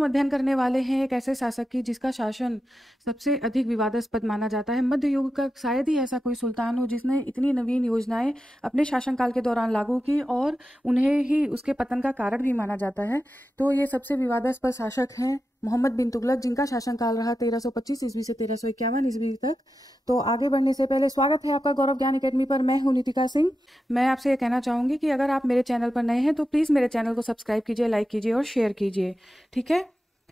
हम अध्ययन करने वाले हैं एक ऐसे शासक की जिसका शासन सबसे अधिक विवादास्पद माना जाता है। मध्य युग का शायद ही ऐसा कोई सुल्तान हो जिसने इतनी नवीन योजनाएं अपने शासनकाल के दौरान लागू की और उन्हें ही उसके पतन का कारण भी माना जाता है। तो ये सबसे विवादास्पद शासक हैं मोहम्मद बिन तुगलक, जिनका शासनकाल रहा 1325 ईस्वी से 1351 ईस्वी तक। तो आगे बढ़ने से पहले स्वागत है आपका गौरव ज्ञान अकेडमी पर। मैं हूं नितिका सिंह। मैं आपसे ये कहना चाहूंगी कि अगर आप मेरे चैनल पर नए हैं तो प्लीज़ मेरे चैनल को सब्सक्राइब कीजिए, लाइक कीजिए और शेयर कीजिए। ठीक है,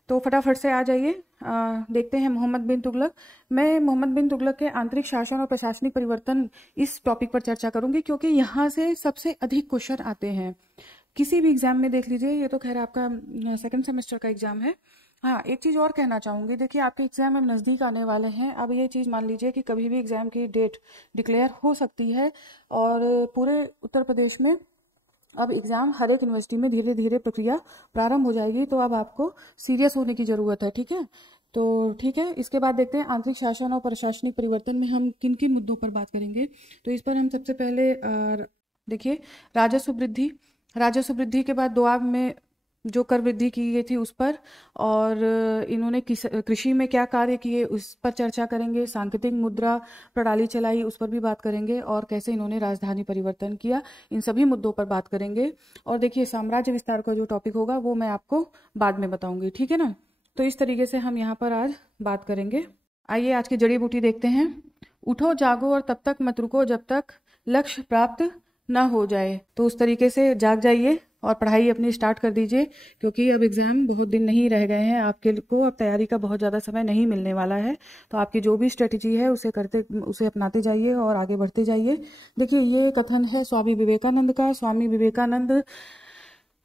तो फटाफट से आ जाइए, देखते हैं मोहम्मद बिन तुगलक। मैं मोहम्मद बिन तुगलक के आंतरिक शासन और प्रशासनिक परिवर्तन इस टॉपिक पर चर्चा करूंगी, क्योंकि यहाँ से सबसे अधिक क्वेश्चन आते हैं किसी भी एग्जाम में। देख लीजिए, ये तो खैर आपका सेकंड सेमेस्टर का एग्जाम है। हाँ, एक चीज़ और कहना चाहूँगी, देखिए आपके एग्जाम में नज़दीक आने वाले हैं। अब ये चीज़ मान लीजिए कि कभी भी एग्जाम की डेट डिक्लेयर हो सकती है और पूरे उत्तर प्रदेश में अब एग्जाम हर एक यूनिवर्सिटी में धीरे धीरे प्रक्रिया प्रारंभ हो जाएगी। तो अब आपको सीरियस होने की ज़रूरत है। ठीक है, तो ठीक है, इसके बाद देखते हैं आंतरिक शासन और प्रशासनिक परिवर्तन में हम किन किन मुद्दों पर बात करेंगे। तो इस पर हम सबसे पहले देखिए राजस्व वृद्धि के बाद दोआब में जो कर वृद्धि की गई थी उस पर, और इन्होंने कृषि में क्या कार्य किए उस पर चर्चा करेंगे। सांकेतिक मुद्रा प्रणाली चलाई उस पर भी बात करेंगे, और कैसे इन्होंने राजधानी परिवर्तन किया, इन सभी मुद्दों पर बात करेंगे। और देखिए साम्राज्य विस्तार का जो टॉपिक होगा वो मैं आपको बाद में बताऊंगी। ठीक है ना, तो इस तरीके से हम यहाँ पर आज बात करेंगे। आइए आज की जड़ी बूटी देखते हैं। उठो जागो और तब तक मत रुको जब तक लक्ष्य प्राप्त ना हो जाए। तो उस तरीके से जाग जाइए और पढ़ाई अपनी स्टार्ट कर दीजिए, क्योंकि अब एग्ज़ाम बहुत दिन नहीं रह गए हैं आपके को। अब तैयारी का बहुत ज़्यादा समय नहीं मिलने वाला है। तो आपकी जो भी स्ट्रेटजी है उसे अपनाते जाइए और आगे बढ़ते जाइए। देखिए, ये कथन है स्वामी विवेकानंद का। स्वामी विवेकानंद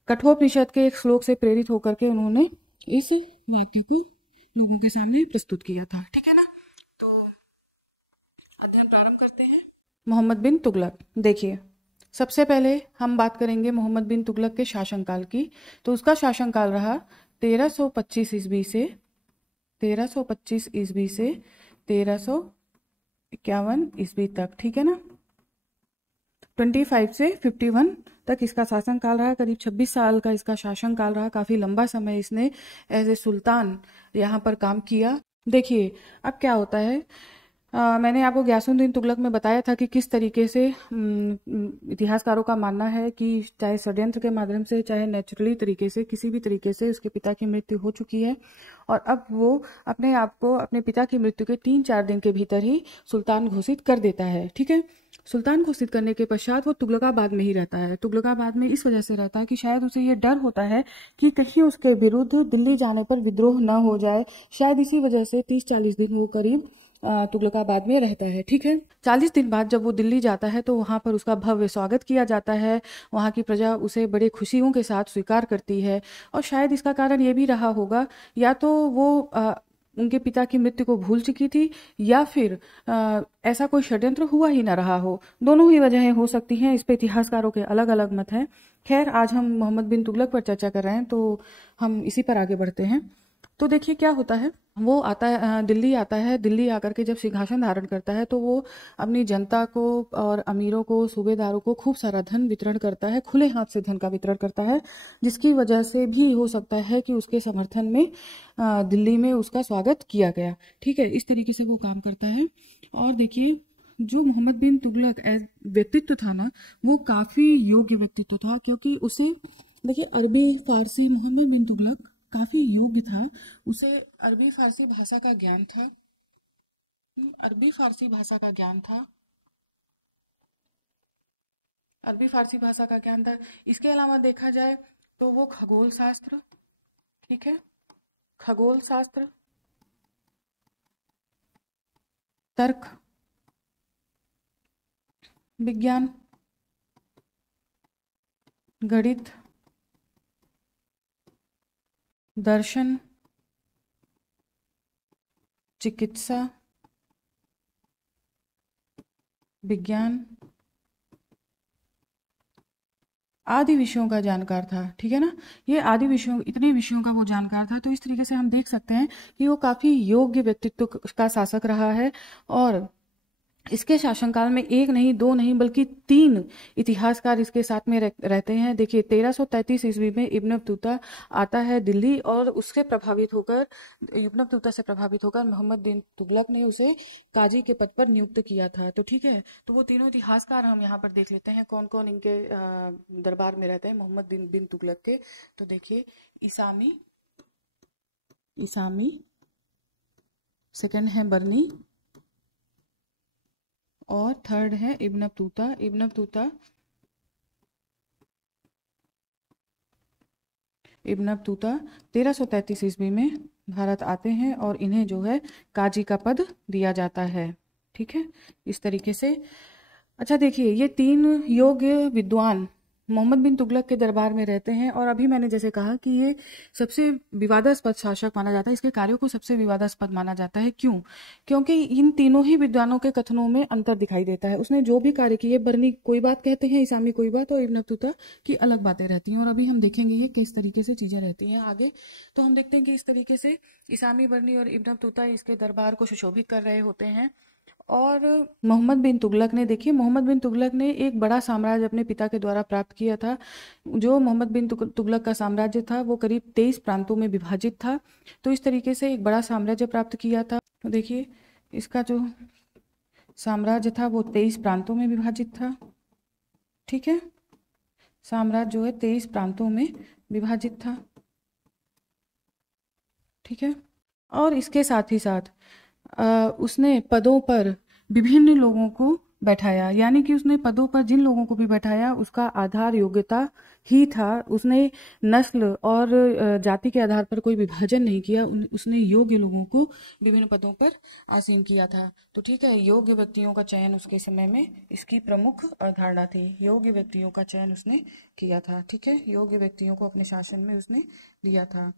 कठोपनिषद के एक श्लोक से प्रेरित होकर के उन्होंने इस वाक्य को लोगों के सामने प्रस्तुत किया था। ठीक है ना, तो अध्ययन प्रारंभ करते हैं। मोहम्मद बिन तुगलक, देखिए सबसे पहले हम बात करेंगे मोहम्मद बिन तुगलक के शासनकाल की। तो उसका शासनकाल रहा 1325 ईस्वी से 1351 ईस्वी तक। ठीक है ना, 25 से 51 तक इसका शासनकाल रहा। करीब 26 साल का इसका शासनकाल रहा। काफ़ी लंबा समय इसने एज ए सुल्तान यहाँ पर काम किया। देखिए अब क्या होता है, मैंने आपको ग्यासुद्दीन तुगलक में बताया था कि किस तरीके से इतिहासकारों का मानना है कि चाहे षड्यंत्र के माध्यम से चाहे नेचुरली तरीके से किसी भी तरीके से उसके पिता की मृत्यु हो चुकी है, और अब वो अपने आप को अपने पिता की मृत्यु के 3-4 दिन के भीतर ही सुल्तान घोषित कर देता है। ठीक है, सुल्तान घोषित करने के पश्चात वो तुगलकाबाद में ही रहता है। तुगलकाबाद में इस वजह से रहता है कि शायद उसे ये डर होता है कि कहीं उसके विरुद्ध दिल्ली जाने पर विद्रोह न हो जाए। शायद इसी वजह से 30-40 दिन वो करीब तुगलकाबाद में रहता है। ठीक है, 40 दिन बाद जब वो दिल्ली जाता है तो वहाँ पर उसका भव्य स्वागत किया जाता है। वहाँ की प्रजा उसे बड़े खुशियों के साथ स्वीकार करती है, और शायद इसका कारण ये भी रहा होगा, या तो वो उनके पिता की मृत्यु को भूल चुकी थी, या फिर ऐसा कोई षड्यंत्र हुआ ही ना रहा हो। दोनों ही वजहें हो सकती हैं। इस पे इतिहासकारों के अलग अलग मत हैं। खैर, आज हम मोहम्मद बिन तुगलक पर चर्चा कर रहे हैं, तो हम इसी पर आगे बढ़ते हैं। तो देखिए क्या होता है, वो आता है दिल्ली आता है। दिल्ली आकर के जब सिंहासन धारण करता है तो वो अपनी जनता को और अमीरों को, सूबेदारों को खूब सारा धन वितरण करता है, खुले हाथ से धन का वितरण करता है, जिसकी वजह से भी हो सकता है कि उसके समर्थन में दिल्ली में उसका स्वागत किया गया। ठीक है, इस तरीके से वो काम करता है। और देखिए जो मोहम्मद बिन तुगलक व्यक्तित्व था ना, वो काफ़ी योग्य व्यक्तित्व था, क्योंकि उसे देखिए अरबी फारसी, मोहम्मद बिन तुगलक काफी योग्य था। उसे अरबी फारसी भाषा का ज्ञान था। अरबी फारसी भाषा का ज्ञान था। अरबी फारसी भाषा का ज्ञान था। इसके अलावा देखा जाए तो वो खगोल शास्त्र, ठीक है, खगोल शास्त्र, तर्क विज्ञान, गणित, दर्शन, चिकित्सा, विज्ञान आदि विषयों का जानकार था। ठीक है ना, ये आदि विषयों, इतने विषयों का वो जानकार था। तो इस तरीके से हम देख सकते हैं कि वो काफी योग्य व्यक्तित्व का शासक रहा है। और इसके शासनकाल में एक नहीं, दो नहीं, बल्कि तीन इतिहासकार इसके साथ में रहते हैं। देखिए 1333 ईस्वी में इब्न बतूता आता है दिल्ली, और उसके प्रभावित होकर, इब्न बतूता से प्रभावित होकर मोहम्मद बिन तुगलक ने उसे काजी के पद पर नियुक्त किया था। तो ठीक है, तो वो तीनों इतिहासकार हम यहाँ पर देख लेते हैं कौन कौन इनके दरबार में रहते हैं मोहम्मद बिन तुगलक के। तो देखिए इसामी, सेकंड है बर्नी, और थर्ड है इब्न बतूता। इब्न बतूता 1333 ईस्वी में भारत आते हैं, और इन्हें जो है काजी का पद दिया जाता है। ठीक है, इस तरीके से। अच्छा देखिए, ये तीन योग्य विद्वान मोहम्मद बिन तुगलक के दरबार में रहते हैं, और अभी मैंने जैसे कहा कि ये सबसे विवादास्पद शासक माना जाता है, इसके कार्यों को सबसे विवादास्पद माना जाता है। क्यों? क्योंकि इन तीनों ही विद्वानों के कथनों में अंतर दिखाई देता है। उसने जो भी कार्य किए, बर्नी कोई बात कहते हैं, इसामी कोई बात, और इब्न बतूता की अलग बातें रहती हैं। और अभी हम देखेंगे ये किस तरीके से चीजें रहती हैं आगे। तो हम देखते हैं कि इस तरीके से इसामी, बर्नी और इब्न बतूता इसके दरबार को सुशोभित कर रहे होते हैं। और मोहम्मद बिन तुगलक ने, देखिए मोहम्मद बिन तुगलक ने एक बड़ा साम्राज्य अपने पिता के द्वारा प्राप्त किया था। जो मोहम्मद बिन तुगलक का साम्राज्य था वो करीब 23 प्रांतों में विभाजित था। तो इस तरीके से एक बड़ा साम्राज्य प्राप्त किया था। तो देखिए इसका जो साम्राज्य था वो 23 प्रांतों में विभाजित था। ठीक है, साम्राज्य जो है 23 प्रांतों में विभाजित था। ठीक है, और इसके साथ ही साथ उसने पदों पर विभिन्न लोगों को बैठाया, यानी कि उसने पदों पर जिन लोगों को भी बैठाया उसका आधार योग्यता ही था। उसने नस्ल और जाति के आधार पर कोई विभाजन नहीं किया। उसने योग्य लोगों को विभिन्न पदों पर आसीन किया था। तो ठीक है, योग्य व्यक्तियों का चयन उसके समय में इसकी प्रमुख अवधारणा थी। योग्य व्यक्तियों का चयन उसने किया था। ठीक है, योग्य व्यक्तियों को अपने शासन में उसने लिया था।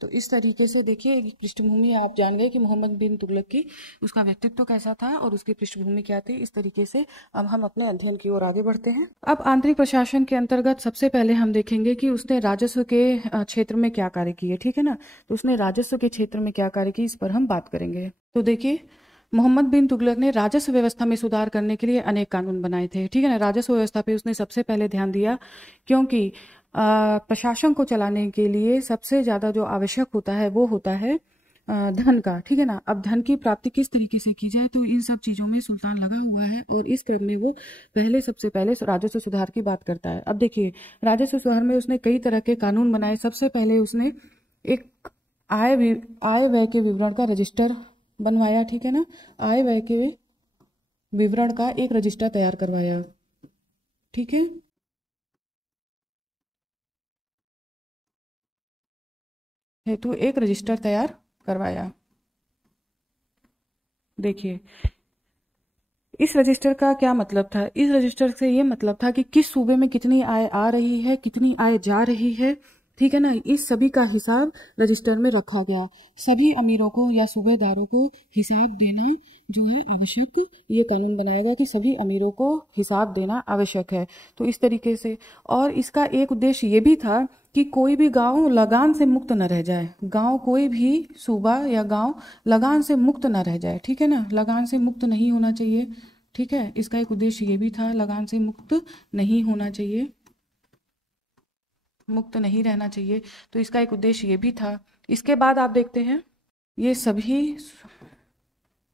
तो इस तरीके से देखिए पृष्ठभूमि आप जान गए कि मोहम्मद बिन तुगलक की, उसका व्यक्तित्व कैसा था और उसकी पृष्ठभूमि क्या थी। इस तरीके से अब हम अपने अध्ययन की ओर आगे बढ़ते हैं। अब आंतरिक प्रशासन के अंतर्गत सबसे पहले हम देखेंगे कि उसने राजस्व के क्षेत्र में क्या कार्य किए। ठीक है ना, तो उसने राजस्व के क्षेत्र में क्या कार्य किए, इस पर हम बात करेंगे। तो देखिए मोहम्मद बिन तुगलक ने राजस्व व्यवस्था में सुधार करने के लिए अनेक कानून बनाए थे। ठीक है ना, राजस्व व्यवस्था पे उसने सबसे पहले ध्यान दिया, क्योंकि प्रशासन को चलाने के लिए सबसे ज़्यादा जो आवश्यक होता है वो होता है धन का। ठीक है ना, अब धन की प्राप्ति किस तरीके से की जाए, तो इन सब चीज़ों में सुल्तान लगा हुआ है, और इस क्रम में वो सबसे पहले राजस्व सुधार की बात करता है। अब देखिए राजस्व सुधार में उसने कई तरह के कानून बनाए। सबसे पहले उसने एक आय व्यय के विवरण का रजिस्टर बनवाया। ठीक है ना, आय व्यय के विवरण का एक रजिस्टर तैयार करवाया। ठीक है, हेतु एक रजिस्टर तैयार करवाया। देखिए इस रजिस्टर का क्या मतलब था, इस रजिस्टर से ये मतलब था कि किस सूबे में कितनी आय आ रही है, कितनी आय जा रही है। ठीक है ना, इस सभी का हिसाब रजिस्टर में रखा गया। सभी अमीरों को या सूबेदारों को हिसाब देना जो है आवश्यक, ये कानून बनाया गया कि सभी अमीरों को हिसाब देना आवश्यक है। तो इस तरीके से, और इसका एक उद्देश्य ये भी था कि कोई भी गांव लगान से मुक्त न रह जाए। गांव, कोई भी सूबा या गांव लगान से मुक्त न रह जाए। ठीक है ना, लगान से मुक्त नहीं होना चाहिए। ठीक है, इसका एक उद्देश्य ये भी था, लगान से मुक्त नहीं होना चाहिए, मुक्त नहीं रहना चाहिए। तो इसका एक उद्देश्य ये भी था। इसके बाद आप देखते हैं ये सभी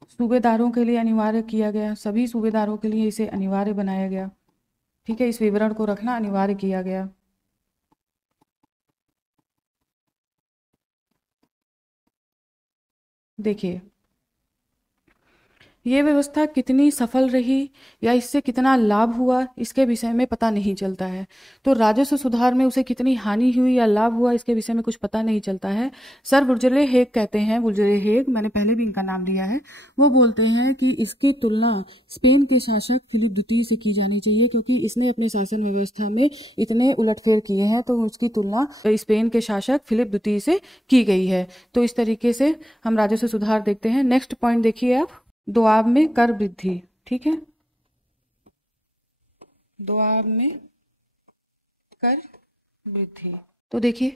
सूबेदारों के लिए अनिवार्य किया गया, सभी सूबेदारों के लिए इसे अनिवार्य बनाया गया। ठीक है, इस विवरण को रखना अनिवार्य किया गया। देखिए ये व्यवस्था कितनी सफल रही या इससे कितना लाभ हुआ, इसके विषय में पता नहीं चलता है। तो राजस्व सुधार में उसे कितनी हानि हुई या लाभ हुआ, इसके विषय में कुछ पता नहीं चलता है। सर वुल्जले हेग कहते हैं, वुल्जले हेग, मैंने पहले भी इनका नाम लिया है, वो बोलते हैं कि इसकी तुलना स्पेन के शासक फिलिप द्वितीय से की जानी चाहिए, क्योंकि इसने अपने शासन व्यवस्था में इतने उलटफेर किए हैं, तो उसकी तुलना स्पेन के शासक फिलिप द्वितीय से की गई है। तो इस तरीके से हम राजस्व सुधार देखते हैं। नेक्स्ट पॉइंट देखिए आप, दोआब में कर वृद्धि। ठीक है, दोआब में कर वृद्धि। तो देखिए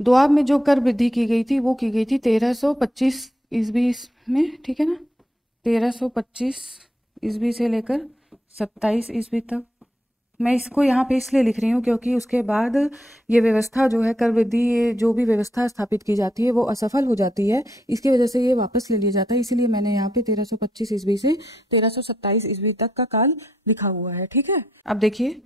दोआब में जो कर वृद्धि की गई थी वो की गई थी 1325 ईस्वी में। ठीक है ना, 1325 ईस्वी से लेकर 27 ईस्वी तक। मैं इसको यहाँ पे इसलिए लिख रही हूँ क्योंकि उसके बाद ये व्यवस्था जो है कर वृद्धि, ये जो भी व्यवस्था स्थापित की जाती है वो असफल हो जाती है, इसकी वजह से ये वापस ले लिया जाता है। इसीलिए मैंने यहाँ पे 1325 ईस्वी से 1327 ईस्वी तक का काल लिखा हुआ है। ठीक है, अब देखिए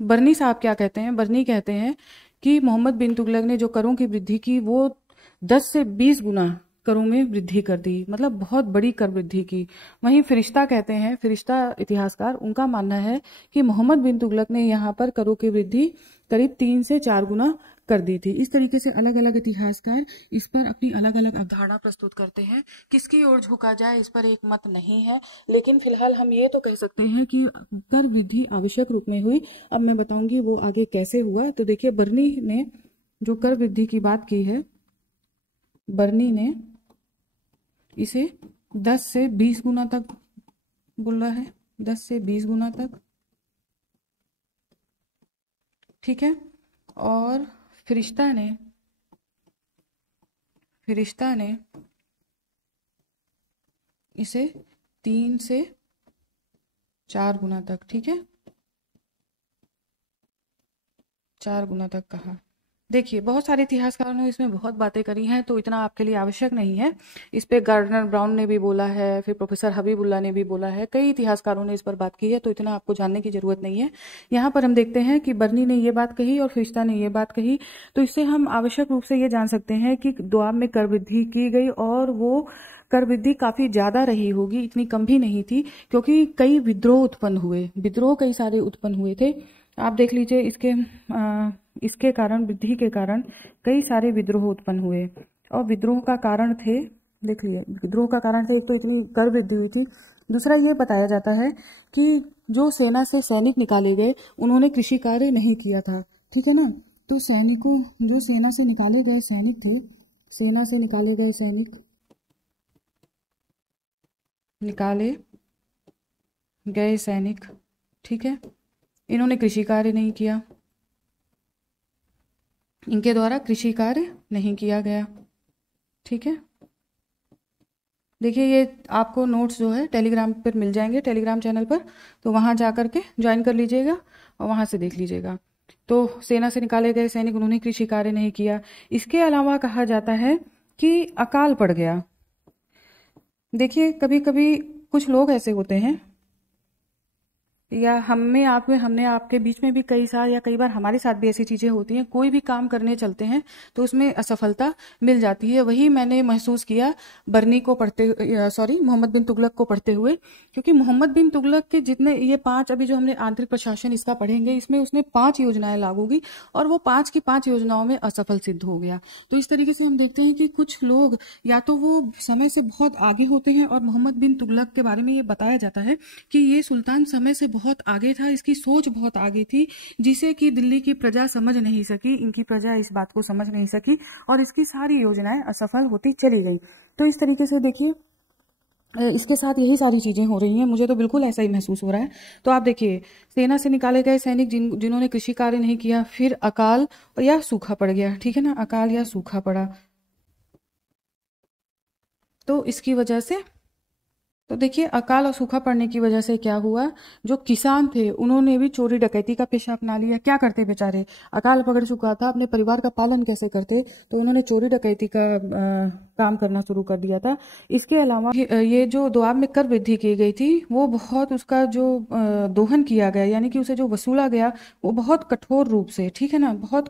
बर्नी साहब क्या कहते हैं। बर्नी कहते हैं कि मोहम्मद बिन तुगलक ने जो करों की वृद्धि की वो 10 से 20 गुना करों में वृद्धि कर दी, मतलब बहुत बड़ी कर वृद्धि की। वहीं फरिश्ता कहते हैं, फरिश्ता इतिहासकार, उनका मानना है कि मोहम्मद बिन तुगलक ने यहाँ पर करों की वृद्धि करीब 3 से 4 गुना कर दी थी। इस तरीके से अलग अलग इतिहासकार इस पर अपनी अलग अलग अवधारणा प्रस्तुत करते हैं। किसकी ओर झुका जाए इस पर एक मत नहीं है, लेकिन फिलहाल हम ये तो कह सकते हैं कि कर वृद्धि आवश्यक रूप में हुई। अब मैं बताऊंगी वो आगे कैसे हुआ। तो देखिए बर्नी ने जो कर वृद्धि की बात की है, बर्नी ने इसे 10 से 20 गुना तक बोल रहा है, 10 से 20 गुना तक। ठीक है, और फरिश्ता ने इसे 3 से 4 गुना तक, ठीक है, 4 गुना तक कहा। देखिए बहुत सारे इतिहासकारों ने इसमें बहुत बातें करी हैं, तो इतना आपके लिए आवश्यक नहीं है। इस पे गार्डनर ब्राउन ने भी बोला है, फिर प्रोफेसर हबीबुल्ला ने भी बोला है, कई इतिहासकारों ने इस पर बात की है, तो इतना आपको जानने की जरूरत नहीं है। यहाँ पर हम देखते हैं कि बर्नी ने ये बात कही और फरिश्ता ने ये बात कही, तो इससे हम आवश्यक रूप से ये जान सकते हैं कि दोआब में कर वृद्धि की गई और वो कर वृद्धि काफी ज्यादा रही होगी, इतनी कम भी नहीं थी, क्योंकि कई विद्रोह उत्पन्न हुए, विद्रोह कई सारे उत्पन्न हुए थे। आप देख लीजिए इसके कारण, वृद्धि के कारण कई सारे विद्रोह उत्पन्न हुए, और विद्रोह का कारण थे, देख लिए विद्रोह का कारण थे, एक तो इतनी कर वृद्धि हुई थी, दूसरा ये बताया जाता है कि जो सेना से सैनिक निकाले गए उन्होंने कृषि कार्य नहीं किया था। ठीक है ना, तो सैनिकों, जो सेना से निकाले गए सैनिक थे, सेना से निकाले गए सैनिक, निकाले गए सैनिक, ठीक है, इन्होंने कृषि कार्य नहीं किया, इनके द्वारा कृषि कार्य नहीं किया गया। ठीक है, देखिए ये आपको नोट्स जो है टेलीग्राम पर मिल जाएंगे, टेलीग्राम चैनल पर, तो वहाँ जा कर के ज्वाइन कर लीजिएगा और वहाँ से देख लीजिएगा। तो सेना से निकाले गए सैनिक, उन्होंने कृषि कार्य नहीं किया। इसके अलावा कहा जाता है कि अकाल पड़ गया। देखिए कभी कभी कुछ लोग ऐसे होते हैं, या हमने आपके बीच में भी कई साल या कई बार हमारे साथ भी ऐसी चीजें होती हैं, कोई भी काम करने चलते हैं तो उसमें असफलता मिल जाती है। वही मैंने महसूस किया बर्नी को पढ़ते, सॉरी मोहम्मद बिन तुगलक को पढ़ते हुए, क्योंकि मोहम्मद बिन तुगलक के जितने ये 5, अभी जो हमने आंतरिक प्रशासन इसका पढ़ेंगे, इसमें उसने 5 योजनाएं लागू की और वो 5 की 5 योजनाओं में असफल सिद्ध हो गया। तो इस तरीके से हम देखते हैं कि कुछ लोग या तो वो समय से बहुत आगे होते हैं, और मोहम्मद बिन तुगलक के बारे में ये बताया जाता है कि ये सुल्तान समय से बहुत आगे था, इसकी सोच बहुत आगे थी, जिसे कि दिल्ली की प्रजा समझ नहीं सकी, इनकी प्रजा इस बात को समझ नहीं सकी और इसकी सारी योजनाएं असफल होती चली गई। तो इस तरीके से देखिए इसके साथ यही सारी चीजें हो रही हैं, मुझे तो बिल्कुल ऐसा ही महसूस हो रहा है। तो आप देखिए सेना से निकाले गए सैनिक जिन्होंने कृषि कार्य नहीं किया, फिर अकाल या सूखा पड़ गया, ठीक है ना, अकाल या सूखा पड़ा, तो इसकी वजह से, तो देखिए अकाल और सूखा पड़ने की वजह से क्या हुआ, जो किसान थे उन्होंने भी चोरी डकैती का पेशा अपना लिया। क्या करते बेचारे, अकाल पकड़ चुका था, अपने परिवार का पालन कैसे करते, तो उन्होंने चोरी डकैती का काम करना शुरू कर दिया था। इसके अलावा ये जो दोआब में कर वृद्धि की गई थी, वो बहुत, उसका जो दोहन किया गया, यानी कि उसे जो वसूला गया वो बहुत कठोर रूप से, ठीक है ना, बहुत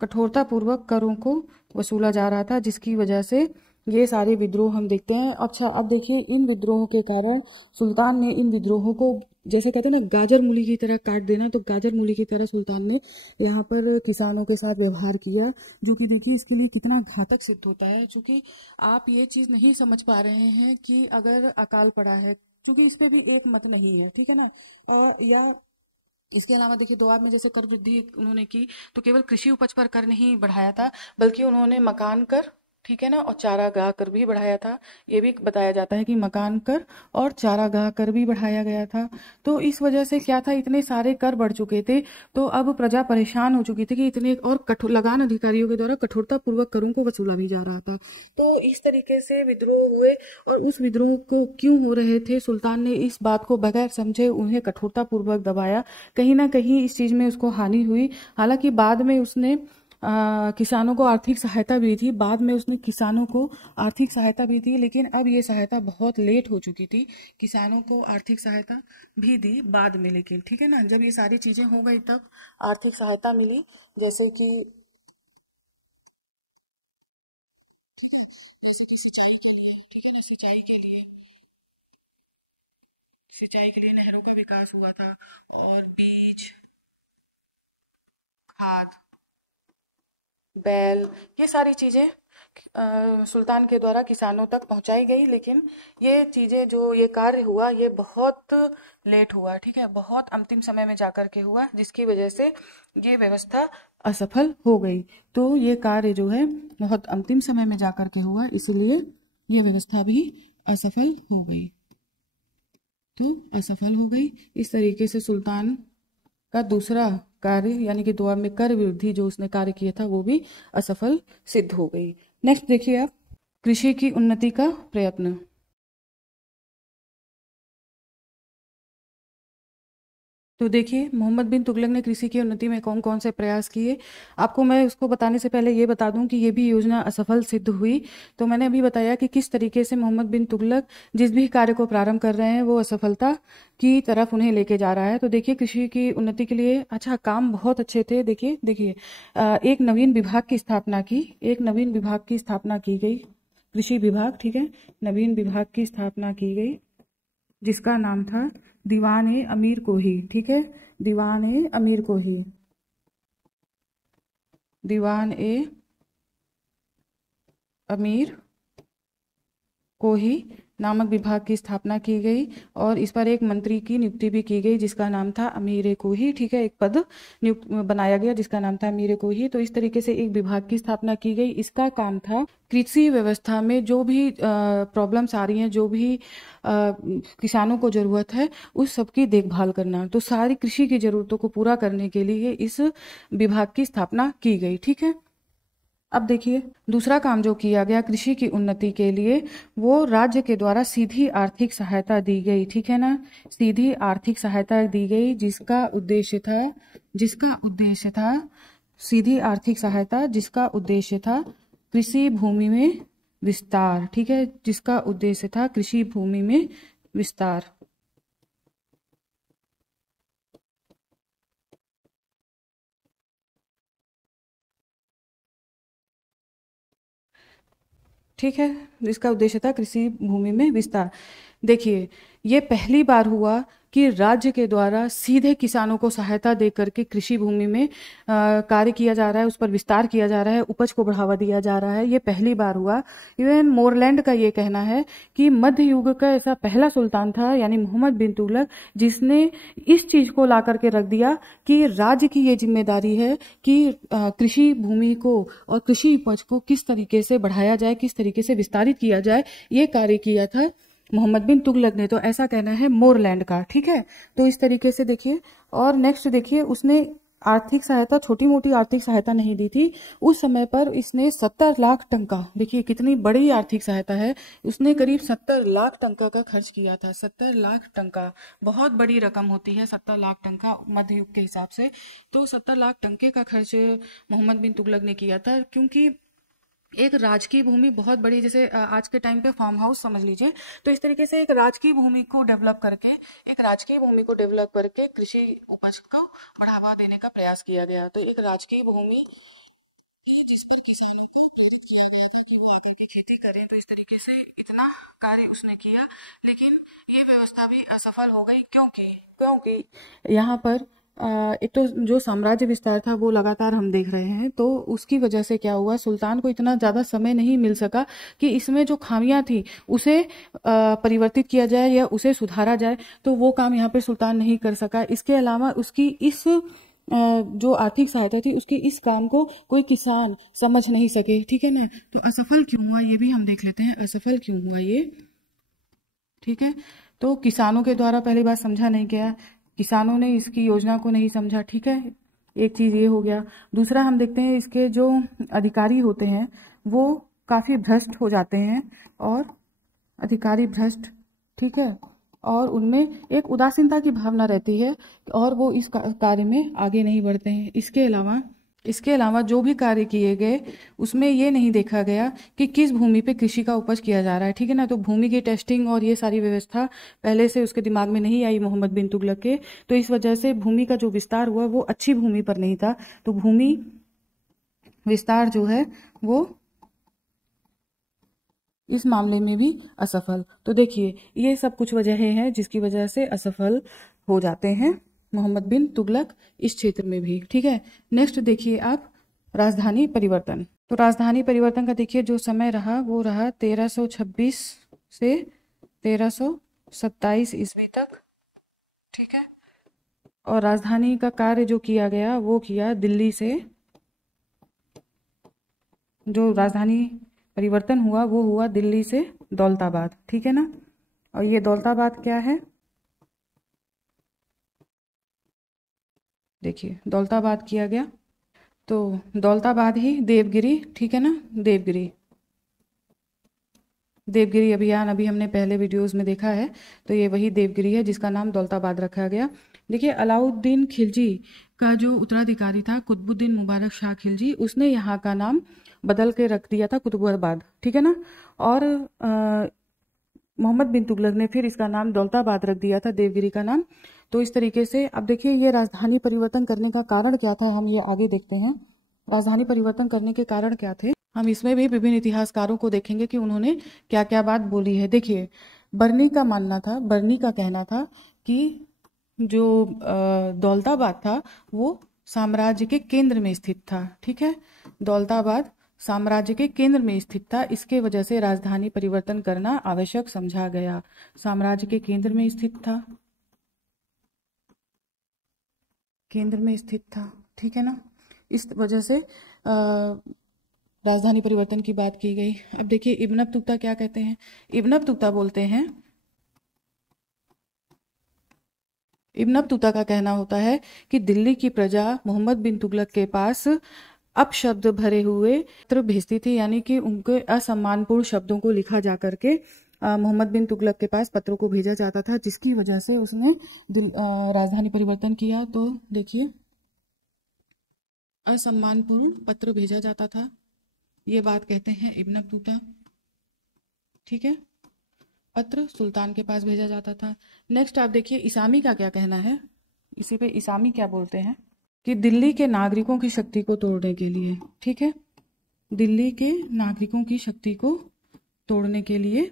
कठोरतापूर्वक करों को वसूला जा रहा था, जिसकी वजह से ये सारे विद्रोह हम देखते हैं। अच्छा अब देखिए इन विद्रोहों के कारण सुल्तान ने इन विद्रोहों को, जैसे कहते हैं ना गाजर मूली की तरह काट देना, तो गाजर मूली की तरह सुल्तान ने यहाँ पर किसानों के साथ व्यवहार किया, जो कि देखिए इसके लिए कितना घातक सिद्ध होता है। चूंकि आप ये चीज नहीं समझ पा रहे हैं कि अगर अकाल पड़ा है, क्योंकि इस पे भी एक मत नहीं है, ठीक है ना, या इसके अलावा देखिए दोआब में जैसे कर वृद्धि उन्होंने की, तो केवल कृषि उपज पर कर नहीं बढ़ाया था, बल्कि उन्होंने मकान कर ठीक है ना, और चारागाह कर भी बढ़ाया था। ये भी बताया जाता है कि मकान कर और चारागाह कर भी बढ़ाया गया था। तो इस वजह से क्या था, इतने सारे कर बढ़ चुके थे, तो अब प्रजा परेशान हो चुकी थी कि इतने और कठोर लगान अधिकारियों के द्वारा कठोरता पूर्वक करों को वसूला भी जा रहा था। तो इस तरीके से विद्रोह हुए, और उस विद्रोह को क्यों हो रहे थे, सुल्तान ने इस बात को बगैर समझे उन्हें कठोरता पूर्वक दबाया। कहीं ना कहीं इस चीज में उसको हानि हुई। हालांकि बाद में उसने किसानों को आर्थिक सहायता भी थी, बाद में उसने किसानों को आर्थिक सहायता भी दी, लेकिन अब ये सहायता बहुत लेट हो चुकी थी। किसानों को आर्थिक सहायता भी दी बाद में, लेकिन ठीक है ना, जब ये सारी चीजें हो गई तब आर्थिक सहायता मिली। जैसे कि सिंचाई के लिए, ठीक है ना, सिंचाई के लिए नहरों का विकास हुआ था, और बीज, खाद, बैल, ये सारी चीजें सुल्तान के द्वारा किसानों तक पहुंचाई गई। लेकिन ये चीजें, जो ये कार्य हुआ, ये बहुत लेट हुआ, ठीक है, बहुत अंतिम समय में जाकर के हुआ, जिसकी वजह से ये व्यवस्था असफल हो गई। तो ये कार्य जो है बहुत अंतिम समय में जाकर के हुआ, इसलिए ये व्यवस्था भी असफल हो गई। तो असफल हो गई। इस तरीके से सुल्तान का दूसरा कार्य, यानी कि दुआ में कर वृद्धि जो उसने कार्य किया था, वो भी असफल सिद्ध हो गई। नेक्स्ट देखिए आप, कृषि की उन्नति का प्रयत्न। तो देखिए, मोहम्मद बिन तुगलक ने कृषि की उन्नति में कौन कौन से प्रयास किए। आपको मैं उसको बताने से पहले ये बता दूं कि ये भी योजना असफल सिद्ध हुई। तो मैंने अभी बताया कि किस तरीके से मोहम्मद बिन तुगलक जिस भी कार्य को प्रारंभ कर रहे हैं वो असफलता की तरफ उन्हें लेके जा रहा है। तो देखिए, कृषि की उन्नति के लिए अच्छा काम बहुत अच्छे थे। देखिए देखिए एक नवीन विभाग की स्थापना की, एक नवीन विभाग की स्थापना की गई, कृषि विभाग, ठीक है, नवीन विभाग की स्थापना की गई, जिसका नाम था दीवान ए अमीर कोही, ठीक है, दीवान ए अमीर कोही, दीवान ए अमीर कोही नामक विभाग की स्थापना की गई, और इस पर एक मंत्री की नियुक्ति भी की गई, जिसका नाम था अमीर कोही, ठीक है, एक पद नियुक्त बनाया गया जिसका नाम था अमीर कोही। तो इस तरीके से एक विभाग की स्थापना की गई। इसका काम था कृषि व्यवस्था में जो भी प्रॉब्लम्स आ रही हैं, जो भी किसानों को जरूरत है, उस सब की देखभाल करना। तो सारी कृषि की जरूरतों को पूरा करने के लिए इस विभाग की स्थापना की गई, ठीक है। अब देखिए, दूसरा काम जो किया गया कृषि की उन्नति के लिए, वो राज्य के द्वारा सीधी आर्थिक सहायता दी गई, ठीक है ना, सीधी आर्थिक सहायता दी गई, जिसका उद्देश्य था सीधी आर्थिक सहायता, जिसका उद्देश्य था कृषि भूमि में विस्तार, ठीक है, जिसका उद्देश्य था कृषि भूमि में विस्तार। ठीक है, जिसका उद्देश्य था कृषि भूमि में विस्तार। देखिए, ये पहली बार हुआ कि राज्य के द्वारा सीधे किसानों को सहायता दे करके कृषि भूमि में कार्य किया जा रहा है, उस पर विस्तार किया जा रहा है, उपज को बढ़ावा दिया जा रहा है। ये पहली बार हुआ। इवन मोरलैंड का ये कहना है कि मध्य युग का ऐसा पहला सुल्तान था, यानी मोहम्मद बिन तुगलक, जिसने इस चीज को ला करके रख दिया कि राज्य की ये जिम्मेदारी है कि कृषि भूमि को और कृषि उपज को किस तरीके से बढ़ाया जाए, किस तरीके से विस्तारित किया जाए। ये कार्य किया था मोहम्मद बिन तुगलक ने। तो ऐसा कहना है मोरलैंड का, ठीक है। तो इस तरीके से देखिए, और नेक्स्ट देखिए, उसने आर्थिक सहायता, छोटी मोटी आर्थिक सहायता नहीं दी थी। उस समय पर इसने 70 लाख टंका, देखिए कितनी बड़ी आर्थिक सहायता है, उसने करीब 70 लाख टंका का खर्च किया था। 70 लाख टंका बहुत बड़ी रकम होती है, 70 लाख टंका मध्य युग के हिसाब से। तो 70 लाख टंके का खर्च मोहम्मद बिन तुगलक ने किया था, क्योंकि एक राजकीय भूमि बहुत बड़ी, जैसे आज के टाइम पे फार्म हाउस समझ लीजिए, तो इस तरीके से एक राजकीय भूमि को डेवलप करके, कृषि उपज को बढ़ावा देने का प्रयास किया गया। तो एक राजकीय भूमि की, जिस पर किसानों को प्रेरित किया गया था कि वो आकर के खेती करें। तो इस तरीके से इतना कार्य उसने किया, लेकिन ये व्यवस्था भी असफल हो गई। क्योंकि क्योंकि यहाँ पर एक तो जो साम्राज्य विस्तार था वो लगातार हम देख रहे हैं, तो उसकी वजह से क्या हुआ, सुल्तान को इतना ज़्यादा समय नहीं मिल सका कि इसमें जो खामियां थी उसे परिवर्तित किया जाए या उसे सुधारा जाए। तो वो काम यहाँ पे सुल्तान नहीं कर सका। इसके अलावा उसकी इस जो आर्थिक सहायता थी उसकी इस काम को कोई किसान समझ नहीं सके, ठीक है ना। तो असफल क्यों हुआ ये भी हम देख लेते हैं, असफल क्यों हुआ ये, ठीक है। तो किसानों के द्वारा पहली बात समझा नहीं गया, किसानों ने इसकी योजना को नहीं समझा, ठीक है, एक चीज ये हो गया। दूसरा हम देखते हैं इसके जो अधिकारी होते हैं वो काफी भ्रष्ट हो जाते हैं, और अधिकारी भ्रष्ट, ठीक है, और उनमें एक उदासीनता की भावना रहती है और वो इस कार्य में आगे नहीं बढ़ते हैं। इसके अलावा जो भी कार्य किए गए उसमें ये नहीं देखा गया कि किस भूमि पे कृषि का उपज किया जा रहा है, ठीक है ना। तो भूमि की टेस्टिंग और ये सारी व्यवस्था पहले से उसके दिमाग में नहीं आई मोहम्मद बिन तुगलक के, तो इस वजह से भूमि का जो विस्तार हुआ वो अच्छी भूमि पर नहीं था। तो भूमि विस्तार जो है वो इस मामले में भी असफल। तो देखिए ये सब कुछ वजहें हैं जिसकी वजह से असफल हो जाते हैं मोहम्मद बिन तुगलक इस क्षेत्र में भी, ठीक है। नेक्स्ट देखिए आप राजधानी परिवर्तन। तो राजधानी परिवर्तन का देखिए जो समय रहा वो रहा 1326 से 1327 ईस्वी तक, ठीक है। और राजधानी का कार्य जो किया गया वो किया दिल्ली से, जो राजधानी परिवर्तन हुआ वो हुआ दिल्ली से दौलताबाद, ठीक है ना। और ये दौलताबाद क्या है, देखिए दौलताबाद किया गया, तो दौलताबाद ही देवगिरी, ठीक है ना, देवगिरी अभियान अभी हमने पहले वीडियोस में देखा है, तो ये वही देवगिरी है जिसका नाम दौलताबाद रखा गया। देखिए अलाउद्दीन खिलजी का जो उत्तराधिकारी था कुतुबुद्दीन मुबारक शाह खिलजी, उसने यहाँ का नाम बदल के रख दिया था कुतुबाबाद, ठीक है ना। और मोहम्मद बिन तुगलक ने फिर इसका नाम दौलताबाद रख दिया था, देवगिरी का नाम। तो इस तरीके से अब देखिए ये राजधानी परिवर्तन करने का कारण क्या था, हम ये आगे देखते हैं। राजधानी परिवर्तन करने के कारण क्या थे, हम इसमें भी विभिन्न इतिहासकारों को देखेंगे कि उन्होंने क्या क्या बात बोली है। देखिए बर्नी का कहना था कि जो दौलताबाद था वो साम्राज्य के केंद्र में स्थित था, ठीक है। दौलताबाद साम्राज्य के केंद्र में स्थित था, इसके वजह से राजधानी परिवर्तन करना आवश्यक समझा गया। साम्राज्य के केंद्र में स्थित था, ठीक है ना, इस वजह से राजधानी परिवर्तन की बात की गई। अब देखिए इब्न बतूता क्या कहते हैं, इब्न बतूता बोलते हैं, इब्न बतूता का कहना होता है कि दिल्ली की प्रजा मोहम्मद बिन तुगलक के पास अपशब्द भरे हुए पत्र भेजती थी, यानी कि उनके असम्मानपूर्ण शब्दों को लिखा जा करके मोहम्मद बिन तुगलक के पास पत्रों को भेजा जाता था, जिसकी वजह से उसने राजधानी परिवर्तन किया। तो देखिए असम्मानपूर्ण पत्र भेजा जाता था, ये बात कहते हैं इब्न बतूता, ठीक है। पत्र सुल्तान के पास भेजा जाता था। नेक्स्ट आप देखिए इसामी का क्या कहना है, इसी पे इसामी क्या बोलते हैं कि दिल्ली के नागरिकों की शक्ति को तोड़ने के लिए, ठीक है, दिल्ली के नागरिकों की शक्ति को तोड़ने के लिए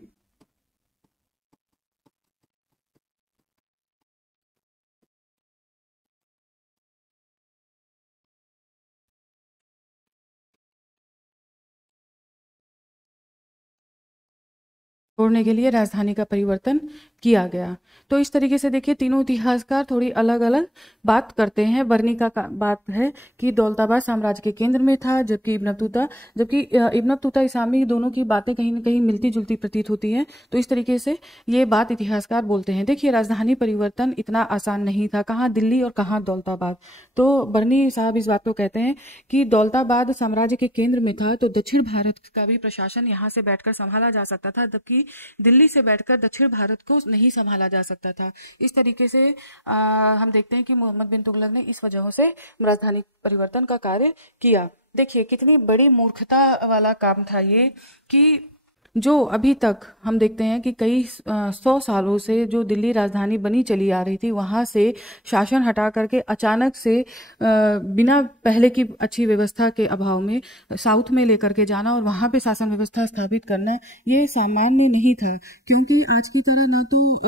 राजधानी का परिवर्तन किया गया। तो इस तरीके से देखिए तीनों इतिहासकार थोड़ी अलग अलग बात करते हैं। बर्नी का बात है कि दौलताबाद साम्राज्य के केंद्र में था, जबकि इब्न बतूता इसामी दोनों की बातें कहीं ना कहीं मिलती जुलती प्रतीत होती हैं। तो इस तरीके से ये बात इतिहासकार बोलते हैं। देखिए राजधानी परिवर्तन इतना आसान नहीं था, कहाँ दिल्ली और कहाँ दौलताबाद। तो बर्नी साहब इस बात को कहते हैं कि दौलताबाद साम्राज्य के केंद्र में था तो दक्षिण भारत का भी प्रशासन यहाँ से बैठकर संभाला जा सकता था, जबकि दिल्ली से बैठकर दक्षिण भारत को नहीं संभाला जा सकता था। इस तरीके से हम देखते हैं कि मोहम्मद बिन तुगलक ने इस वजहों से राजधानी परिवर्तन का कार्य किया। देखिए कितनी बड़ी मूर्खता वाला काम था ये, कि जो अभी तक हम देखते हैं कि कई 100 सालों से जो दिल्ली राजधानी बनी चली आ रही थी, वहां से शासन हटा करके अचानक से बिना पहले की अच्छी व्यवस्था के अभाव में साउथ में लेकर के जाना और वहां पे शासन व्यवस्था स्थापित करना, ये सामान्य नहीं था। क्योंकि आज की तरह ना तो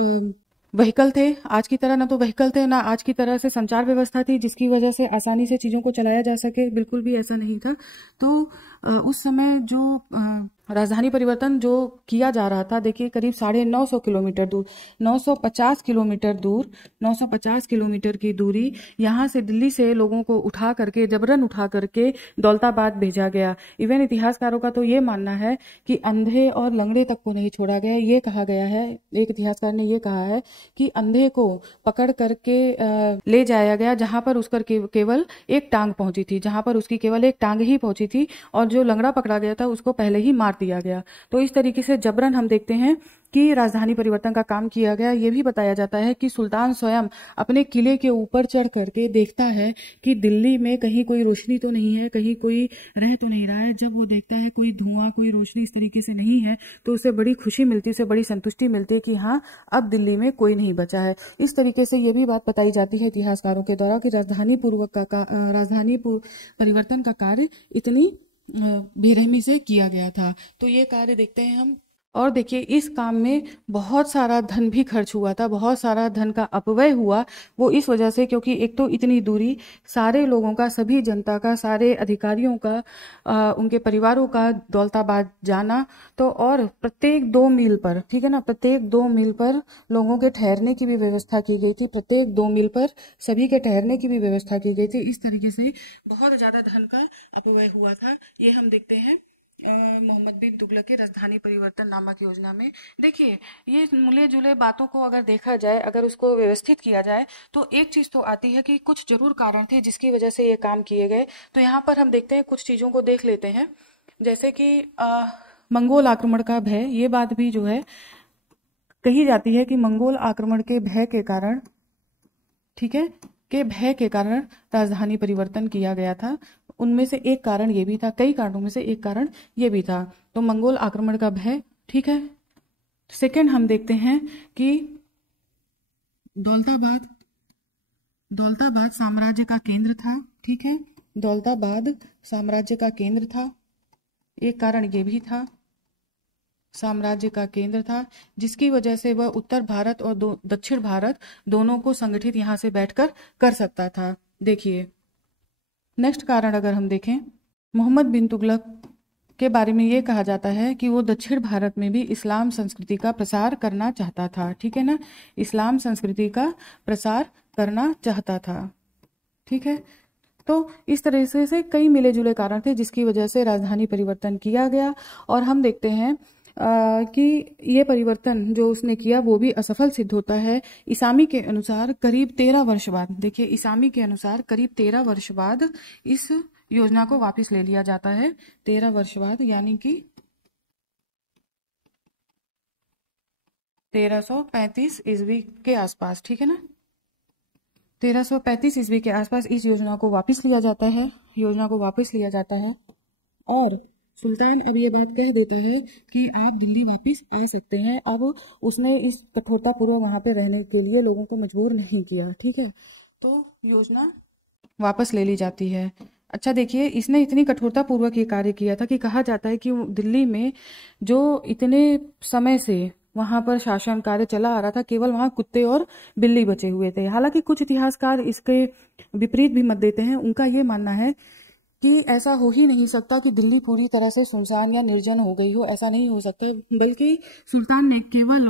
व्हीकल थे, ना आज की तरह से संचार व्यवस्था थी जिसकी वजह से आसानी से चीज़ों को चलाया जा सके, बिल्कुल भी ऐसा नहीं था। तो उस समय जो राजधानी परिवर्तन जो किया जा रहा था, देखिए करीब 950 किलोमीटर दूर, 950 किलोमीटर दूर, 950 किलोमीटर की दूरी यहाँ से दिल्ली से लोगों को उठा करके, जबरन उठा करके दौलताबाद भेजा गया। इवन इतिहासकारों का तो ये मानना है कि अंधे और लंगड़े तक को नहीं छोड़ा गया। ये कहा गया है, एक इतिहासकार ने ये कहा है कि अंधे को पकड़ करके ले जाया गया जहां पर उसका केवल एक टांग पहुंची थी, जहां पर उसकी केवल एक टांग ही पहुंची थी, और जो लंगड़ा पकड़ा गया था उसको पहले ही मार दिया गया। तो इस तरीके से जबरन हम देखते हैं कि राजधानी परिवर्तन का काम किया गया। ये भी बताया जाता है कि सुल्तान स्वयं अपने किले के ऊपर चढ़ करके देखता है कि दिल्ली में कहीं कोई रोशनी तो नहीं है, कहीं कोई रह तो नहीं रहा है। जब वो देखता है कोई धुआं, कोई रोशनी इस तरीके से नहीं है, तो उसे बड़ी खुशी मिलती है, उसे बड़ी संतुष्टि मिलती है कि हाँ, अब दिल्ली में कोई नहीं बचा है। इस तरीके से ये भी बात बताई जाती है इतिहासकारों के द्वारा कि राजधानी परिवर्तन का कार्य इतनी बेरहमी से किया गया था। तो ये कार्य देखते हैं हम। और देखिए इस काम में बहुत सारा धन भी खर्च हुआ था, बहुत सारा धन का अपव्यय हुआ। वो इस वजह से क्योंकि एक तो इतनी दूरी, सारे लोगों का, सभी जनता का, सारे अधिकारियों का, उनके परिवारों का दौलताबाद जाना, तो और प्रत्येक 2 मील पर, ठीक है ना, प्रत्येक 2 मील पर लोगों के ठहरने की भी व्यवस्था की गई थी, प्रत्येक 2 मील पर सभी के ठहरने की भी व्यवस्था की गई थी। इस तरीके से बहुत ज्यादा धन का अपव्यय हुआ था। ये हम देखते हैं मोहम्मद बिन तुगलक के राजधानी परिवर्तन नामक योजना में। देखिए ये मिले जुले बातों को अगर देखा जाए, अगर उसको व्यवस्थित किया जाए, तो एक चीज तो आती है कि कुछ जरूर कारण थे जिसकी वजह से ये काम किए गए। तो यहाँ पर हम देखते हैं, कुछ चीजों को देख लेते हैं, जैसे कि मंगोल आक्रमण का भय। ये बात भी जो है कही जाती है कि मंगोल आक्रमण के भय के कारण, ठीक है, के भय के कारण राजधानी परिवर्तन किया गया था। उनमें से एक कारण ये भी था, कई कारणों में से एक कारण ये भी था। तो मंगोल आक्रमण का भय, ठीक है। सेकंड हम देखते हैं कि दौलताबाद दौलताबाद साम्राज्य का केंद्र था, ठीक है, दौलताबाद साम्राज्य का केंद्र था। एक कारण ये भी था, साम्राज्य का केंद्र था, जिसकी वजह से वह उत्तर भारत और दक्षिण भारत दोनों को संगठित यहां से बैठकर कर सकता था। देखिए नेक्स्ट कारण अगर हम देखें, मोहम्मद बिन तुगलक के बारे में ये कहा जाता है कि वो दक्षिण भारत में भी इस्लाम संस्कृति का प्रसार करना चाहता था, ठीक है ना, इस्लाम संस्कृति का प्रसार करना चाहता था, ठीक है। तो इस तरह से कई मिले जुले कारण थे जिसकी वजह से राजधानी परिवर्तन किया गया। और हम देखते हैं कि ये परिवर्तन जो उसने किया वो भी असफल सिद्ध होता है। ईसामी के अनुसार करीब 13 वर्ष बाद, देखिए ईसामी के अनुसार करीब 13 वर्ष बाद इस योजना को वापस ले लिया जाता है। 13 वर्ष बाद, यानी कि 1335 ईस्वी के आसपास, ठीक है ना, 1335 ईस्वी के आसपास इस योजना को वापस लिया जाता है, योजना को वापस लिया जाता है। और सुल्तान अब ये बात कह देता है कि आप दिल्ली वापस आ सकते हैं। अब उसने इस कठोरता पूर्वक वहां पे रहने के लिए लोगों को मजबूर नहीं किया, ठीक है। तो योजना वापस ले ली जाती है। अच्छा देखिए, इसने इतनी कठोरता पूर्वक ये कार्य किया था कि कहा जाता है कि दिल्ली में जो इतने समय से वहां पर शासन कार्य चला आ रहा था, केवल वहां कुत्ते और बिल्ली बचे हुए थे। हालांकि कुछ इतिहासकार इसके विपरीत भी मत देते हैं। उनका ये मानना है कि ऐसा हो ही नहीं सकता कि दिल्ली पूरी तरह से सुनसान या निर्जन हो गई हो, ऐसा नहीं हो सकता, बल्कि सुल्तान ने केवल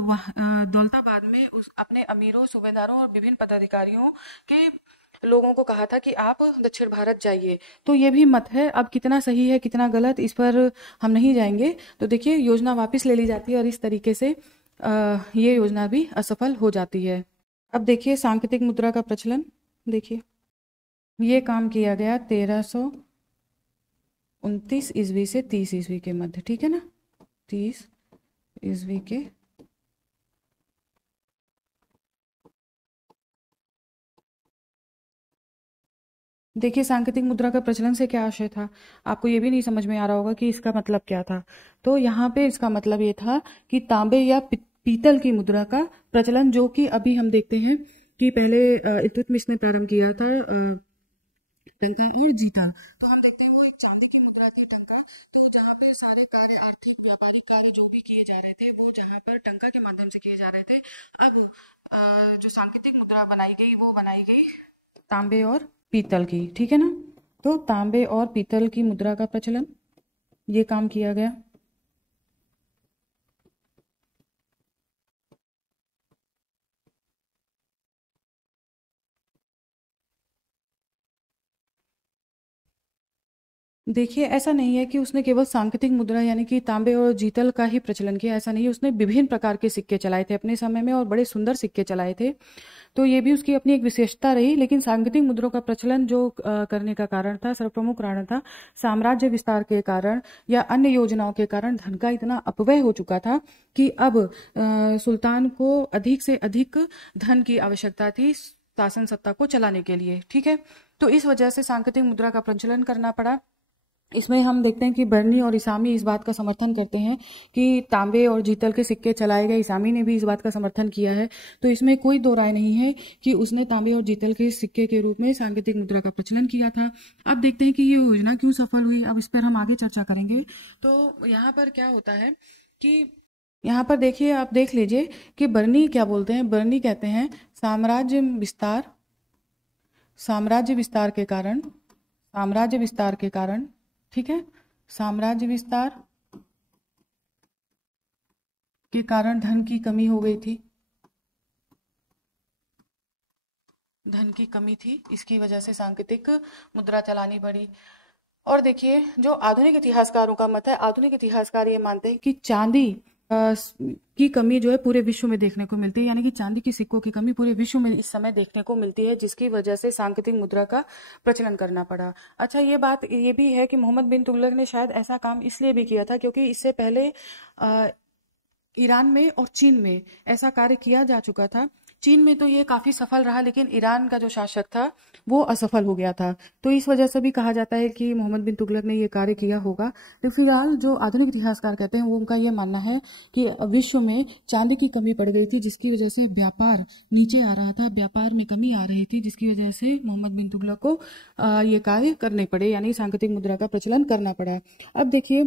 दौलताबाद में अपने अमीरों, सूबेदारों और विभिन्न पदाधिकारियों के लोगों को कहा था कि आप दक्षिण भारत जाइए। तो ये भी मत है, अब कितना सही है कितना गलत इस पर हम नहीं जाएंगे। तो देखिए योजना वापस ले ली जाती है और इस तरीके से ये योजना भी असफल हो जाती है। अब देखिए सांकेतिक मुद्रा का प्रचलन, देखिए ये काम किया गया 1329 ईस्वी से 30 ईस्वी के मध्य, ठीक है ना, 30 ईस्वी के देखिए सांकेतिक मुद्रा का प्रचलन से क्या आशय था, आपको ये भी नहीं समझ में आ रहा होगा कि इसका मतलब क्या था। तो यहाँ पे इसका मतलब ये था कि तांबे या पीतल की मुद्रा का प्रचलन, जो कि अभी हम देखते हैं कि पहले इल्तुतमिश ने प्रारंभ किया था टंका और जीता। तो हम देखते हैं वो एक चांदी की मुद्रा थी टंका। तो जहाँ पे सारे कार्य, आर्थिक व्यापारिक कार्य जो भी किए जा रहे थे वो जहाँ पर टंका के माध्यम से किए जा रहे थे, अब जो सांकेतिक मुद्रा बनाई गई वो बनाई गई तांबे और पीतल की, ठीक है ना। तो तांबे और पीतल की मुद्रा का प्रचलन, ये काम किया गया। देखिए, ऐसा नहीं है कि उसने केवल सांकेतिक मुद्रा यानी कि तांबे और जीतल का ही प्रचलन किया, ऐसा नहीं है। उसने विभिन्न प्रकार के सिक्के चलाए थे अपने समय में और बड़े सुंदर सिक्के चलाए थे। तो ये भी उसकी अपनी एक विशेषता रही। लेकिन सांकेतिक मुद्राओं का प्रचलन जो करने का कारण था, सर्वप्रमुख कारण था साम्राज्य विस्तार के कारण या अन्य योजनाओं के कारण धन का इतना अपव्यय हो चुका था कि अब सुल्तान को अधिक से अधिक धन की आवश्यकता थी शासन सत्ता को चलाने के लिए। ठीक है, तो इस वजह से सांकेतिक मुद्रा का प्रचलन करना पड़ा। इसमें हम देखते हैं कि बर्नी और इसामी इस बात का समर्थन करते हैं कि तांबे और जीतल के सिक्के चलाए गए। इसामी ने भी इस बात का समर्थन किया है। तो इसमें कोई दो राय नहीं है कि उसने तांबे और जीतल के सिक्के के रूप में सांकेतिक मुद्रा का प्रचलन किया था। अब देखते हैं कि ये योजना क्यों सफल हुई। अब इस पर हम आगे चर्चा करेंगे। तो यहाँ पर क्या होता है कि यहाँ पर देखिए, आप देख लीजिए कि बर्नी क्या बोलते हैं। बर्नी कहते हैं साम्राज्य विस्तार के कारण, ठीक है, साम्राज्य विस्तार के कारण धन की कमी हो गई थी। धन की कमी थी, इसकी वजह से सांकेतिक मुद्रा चलानी पड़ी। और देखिए, जो आधुनिक इतिहासकारों का मत है, आधुनिक इतिहासकार ये मानते हैं कि चांदी की कमी जो है पूरे विश्व में देखने को मिलती है, यानी कि चांदी की सिक्कों की कमी पूरे विश्व में इस समय देखने को मिलती है, जिसकी वजह से सांकेतिक मुद्रा का प्रचलन करना पड़ा। अच्छा, ये बात ये भी है कि मोहम्मद बिन तुगलक ने शायद ऐसा काम इसलिए भी किया था क्योंकि इससे पहले ईरान में और चीन में ऐसा कार्य किया जा चुका था। चीन में तो ये काफी सफल रहा, लेकिन ईरान का जो शासक था वो असफल हो गया था। तो इस वजह से भी कहा जाता है कि मोहम्मद बिन तुगलक ने ये कार्य किया होगा। तो फिलहाल जो आधुनिक इतिहासकार कहते हैं वो उनका ये मानना है कि विश्व में चांदी की कमी पड़ गई थी, जिसकी वजह से व्यापार नीचे आ रहा था, व्यापार में कमी आ रही थी, जिसकी वजह से मोहम्मद बिन तुगलक को ये कार्य करने पड़े, यानी सांकेतिक मुद्रा का प्रचलन करना पड़ा। अब देखिए,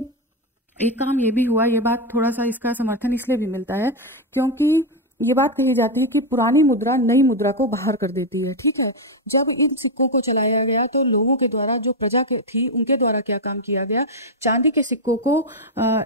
एक काम ये भी हुआ, ये बात थोड़ा सा इसका समर्थन इसलिए भी मिलता है क्योंकि ये बात कही जाती है कि पुरानी मुद्रा नई मुद्रा को बाहर कर देती है। ठीक है, जब इन सिक्कों को चलाया गया तो लोगों के द्वारा, जो प्रजा के थी, उनके द्वारा क्या काम किया गया, चांदी के सिक्कों को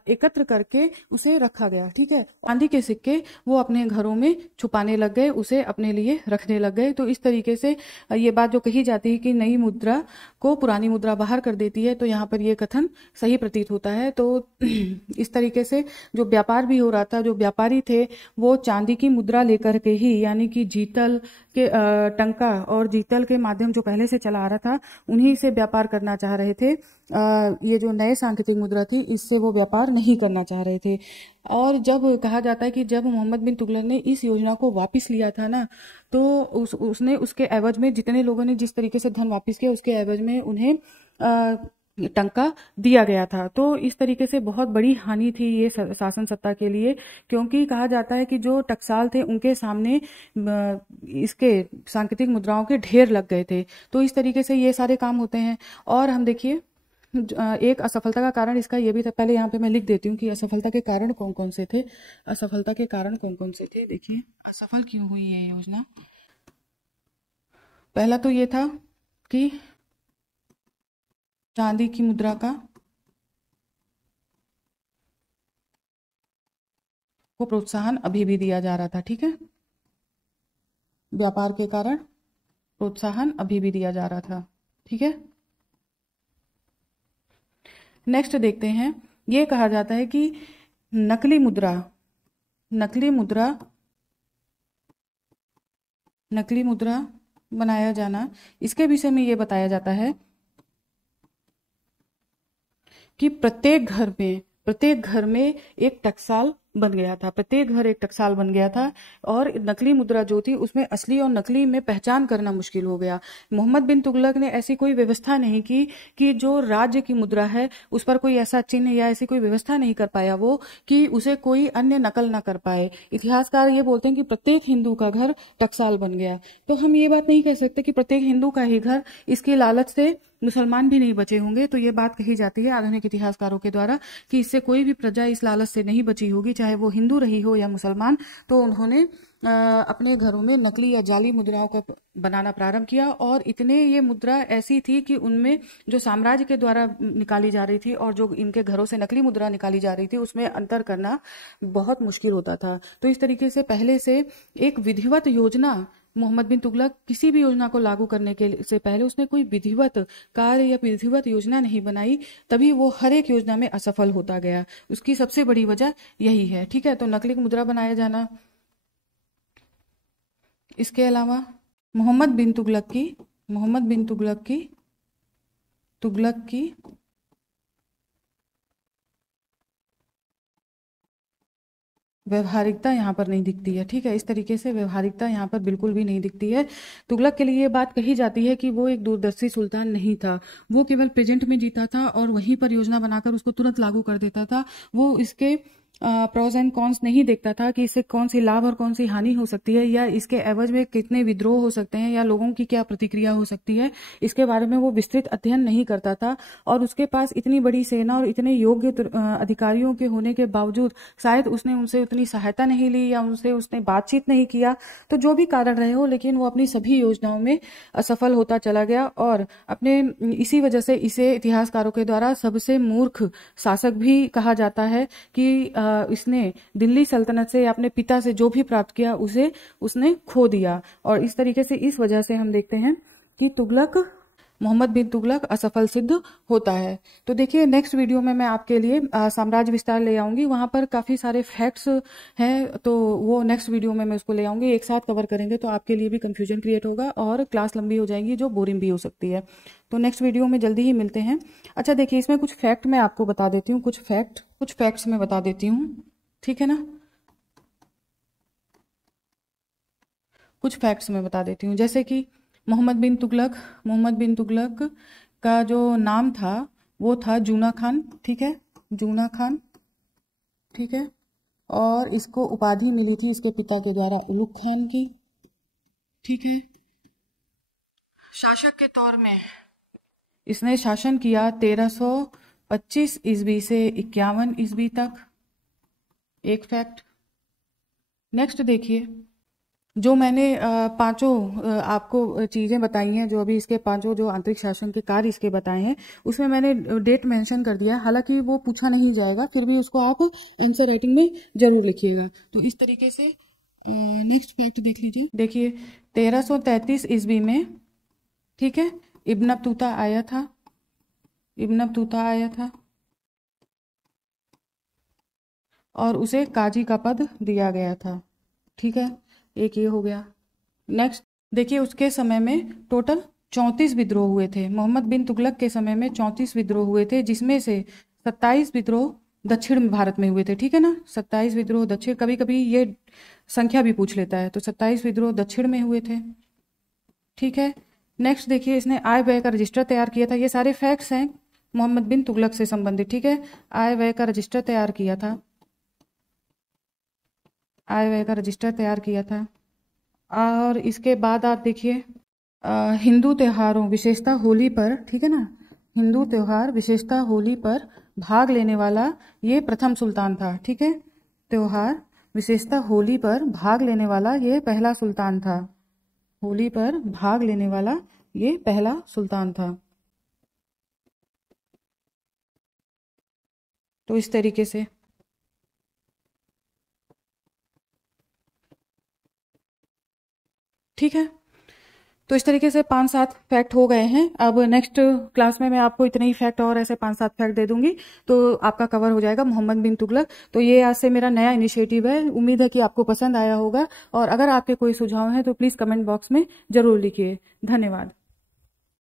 एकत्र करके उसे रखा गया। ठीक है, चांदी के सिक्के वो अपने घरों में छुपाने लग गए, उसे अपने लिए रखने लग गए। तो इस तरीके से ये बात जो कही जाती है कि नई मुद्रा को पुरानी मुद्रा बाहर कर देती है, तो यहाँ पर ये कथन सही प्रतीत होता है। तो इस तरीके से जो व्यापार भी हो रहा था, जो व्यापारी थे वो चांदी की मुद्रा लेकर के ही, यानी कि जीतल के टंका और जीतल के माध्यम जो पहले से चला आ रहा था, उन्हीं से व्यापार करना चाह रहे थे। ये जो नए सांकेतिक मुद्रा थी, इससे वो व्यापार नहीं करना चाह रहे थे। और जब कहा जाता है कि जब मोहम्मद बिन तुगलक ने इस योजना को वापस लिया था ना, तो उसने उसके एवज में, जितने लोगों ने जिस तरीके से धन वापस किया, उसके एवज में उन्हें टंका दिया गया था। तो इस तरीके से बहुत बड़ी हानि थी ये शासन सत्ता के लिए, क्योंकि कहा जाता है कि जो टकसाल थे उनके सामने इसके सांकेतिक मुद्राओं के ढेर लग गए थे। तो इस तरीके से ये सारे काम होते हैं। और हम देखिए, एक असफलता का कारण इसका ये भी था, पहले यहाँ पे मैं लिख देती हूँ कि असफलता के कारण कौन कौन से थे। असफलता के कारण कौन कौन से थे, देखिए असफल क्यों हुई ये योजना। पहला तो ये था कि चांदी की मुद्रा को प्रोत्साहन अभी भी दिया जा रहा था। ठीक है, व्यापार के कारण प्रोत्साहन अभी भी दिया जा रहा था। ठीक है, नेक्स्ट देखते हैं। ये कहा जाता है कि नकली मुद्रा बनाया जाना, इसके विषय में ये बताया जाता है कि प्रत्येक घर में एक टकसाल बन गया था, प्रत्येक घर एक टकसाल बन गया था। और नकली मुद्रा जो थी उसमें असली और नकली में पहचान करना मुश्किल हो गया। मोहम्मद बिन तुगलक ने ऐसी कोई व्यवस्था नहीं की कि जो राज्य की मुद्रा है उस पर कोई ऐसा चिन्ह या ऐसी कोई व्यवस्था नहीं कर पाया वो, कि उसे कोई अन्य नकल ना कर पाए। इतिहासकार ये बोलते हैं कि प्रत्येक हिंदू का घर टकसाल बन गया। तो हम ये बात नहीं कह सकते कि प्रत्येक हिंदू का ही घर, इसकी लालच से मुसलमान भी नहीं बचे होंगे। तो ये बात कही जाती है आधुनिक इतिहासकारों के द्वारा कि इससे कोई भी प्रजा इस लालच से नहीं बची होगी, चाहे वो हिंदू रही हो या मुसलमान। तो उन्होंने अपने घरों में नकली या जाली मुद्राओं का बनाना प्रारंभ किया। और इतने ये मुद्रा ऐसी थी कि उनमें जो साम्राज्य के द्वारा निकाली जा रही थी और जो इनके घरों से नकली मुद्रा निकाली जा रही थी, उसमें अंतर करना बहुत मुश्किल होता था। तो इस तरीके से पहले से एक विधिवत योजना मोहम्मद बिन तुगलक किसी भी योजना को लागू करने के से पहले उसने कोई विधिवत कार्य या विधिवत योजना नहीं बनाई, तभी वो हर एक योजना में असफल होता गया। उसकी सबसे बड़ी वजह यही है। ठीक है, तो नकली मुद्रा बनाया जाना, इसके अलावा मोहम्मद बिन तुगलक की व्यवहारिकता यहाँ पर नहीं दिखती है। ठीक है, इस तरीके से व्यवहारिकता यहाँ पर बिल्कुल भी नहीं दिखती है। तुगलक के लिए ये बात कही जाती है कि वो एक दूरदर्शी सुल्तान नहीं था, वो केवल प्रेजेंट में जीता था और वहीं पर योजना बनाकर उसको तुरंत लागू कर देता था। वो इसके प्रोज एंड कॉन्स नहीं देखता था कि इससे कौन सी लाभ और कौन सी हानि हो सकती है, या इसके एवज में कितने विद्रोह हो सकते हैं, या लोगों की क्या प्रतिक्रिया हो सकती है, इसके बारे में वो विस्तृत अध्ययन नहीं करता था। और उसके पास इतनी बड़ी सेना और इतने योग्य अधिकारियों के होने के बावजूद शायद उसने उनसे उतनी सहायता नहीं ली या उनसे उसने बातचीत नहीं किया। तो जो भी कारण रहे हो, लेकिन वो अपनी सभी योजनाओं में असफल होता चला गया और अपने इसी वजह से इसे इतिहासकारों के द्वारा सबसे मूर्ख शासक भी कहा जाता है कि इसने दिल्ली सल्तनत से या अपने पिता से जो भी प्राप्त किया उसे उसने खो दिया। और इस तरीके से इस वजह से हम देखते हैं कि मोहम्मद बिन तुगलक असफल सिद्ध होता है। तो देखिए, नेक्स्ट वीडियो में मैं आपके लिए साम्राज्य विस्तार ले आऊंगी, वहां पर काफी सारे फैक्ट्स हैं, तो वो नेक्स्ट वीडियो में मैं उसको ले आऊंगी। एक साथ कवर करेंगे तो आपके लिए भी कंफ्यूजन क्रिएट होगा और क्लास लंबी हो जाएगी, जो बोरिंग भी हो सकती है। तो नेक्स्ट वीडियो में जल्दी ही मिलते हैं। अच्छा देखिए, इसमें कुछ फैक्ट मैं आपको बता देती हूँ, कुछ फैक्ट्स मैं बता देती हूँ, ठीक है ना। कुछ फैक्ट्स मैं बता देती हूँ, जैसे कि मोहम्मद बिन तुगलक का जो नाम था वो था जूना खान। ठीक है, जूना खान। ठीक है, और इसको उपाधि मिली थी इसके पिता के द्वारा उलुग खान की। ठीक है, शासक के तौर में इसने शासन किया 1325 ईस्वी से 51 ईस्वी तक। एक फैक्ट। नेक्स्ट देखिए, जो मैंने पांचों आपको चीज़ें बताई हैं, जो अभी इसके पांचों जो आंतरिक शासन के कार्य इसके बताए हैं, उसमें मैंने डेट मेंशन कर दिया है। हालांकि वो पूछा नहीं जाएगा, फिर भी उसको आप आंसर राइटिंग में जरूर लिखिएगा। तो इस तरीके से नेक्स्ट फैक्ट देख लीजिए। देखिए, 1333 ईस्वी में, ठीक है, इब्न बतूता आया था और उसे काजी का पद दिया गया था। ठीक है, एक ये हो गया। नेक्स्ट देखिए, उसके समय में टोटल 34 विद्रोह हुए थे। मोहम्मद बिन तुगलक के समय में 34 विद्रोह हुए थे, जिसमें से 27 विद्रोह दक्षिण भारत में हुए थे। ठीक है ना, 27 विद्रोह दक्षिण, कभी कभी ये संख्या भी पूछ लेता है, तो 27 विद्रोह दक्षिण में हुए थे। ठीक है, नेक्स्ट देखिए, इसने आय व्यय का रजिस्टर तैयार किया था। ये सारे फैक्ट्स हैं मोहम्मद बिन तुगलक से संबंधित। ठीक है, आय व्यय का रजिस्टर तैयार किया था, और इसके बाद आप देखिए, हिंदू त्योहारों विशेषता होली पर, ठीक है ना, हिंदू त्योहार विशेषता होली पर भाग लेने वाला ये प्रथम सुल्तान था। ठीक है, त्योहार विशेषता होली पर भाग लेने वाला ये पहला सुल्तान था। होली पर भाग लेने वाला ये पहला सुल्तान था। तो इस तरीके से ठीक है, तो इस तरीके से 5-7 फैक्ट हो गए हैं। अब नेक्स्ट क्लास में मैं आपको इतने ही फैक्ट और ऐसे 5-7 फैक्ट दे दूंगी, तो आपका कवर हो जाएगा मोहम्मद बिन तुगलक। तो ये आज से मेरा नया इनिशिएटिव है, उम्मीद है कि आपको पसंद आया होगा, और अगर आपके कोई सुझाव हैं तो प्लीज़ कमेंट बॉक्स में जरूर लिखिए। धन्यवाद।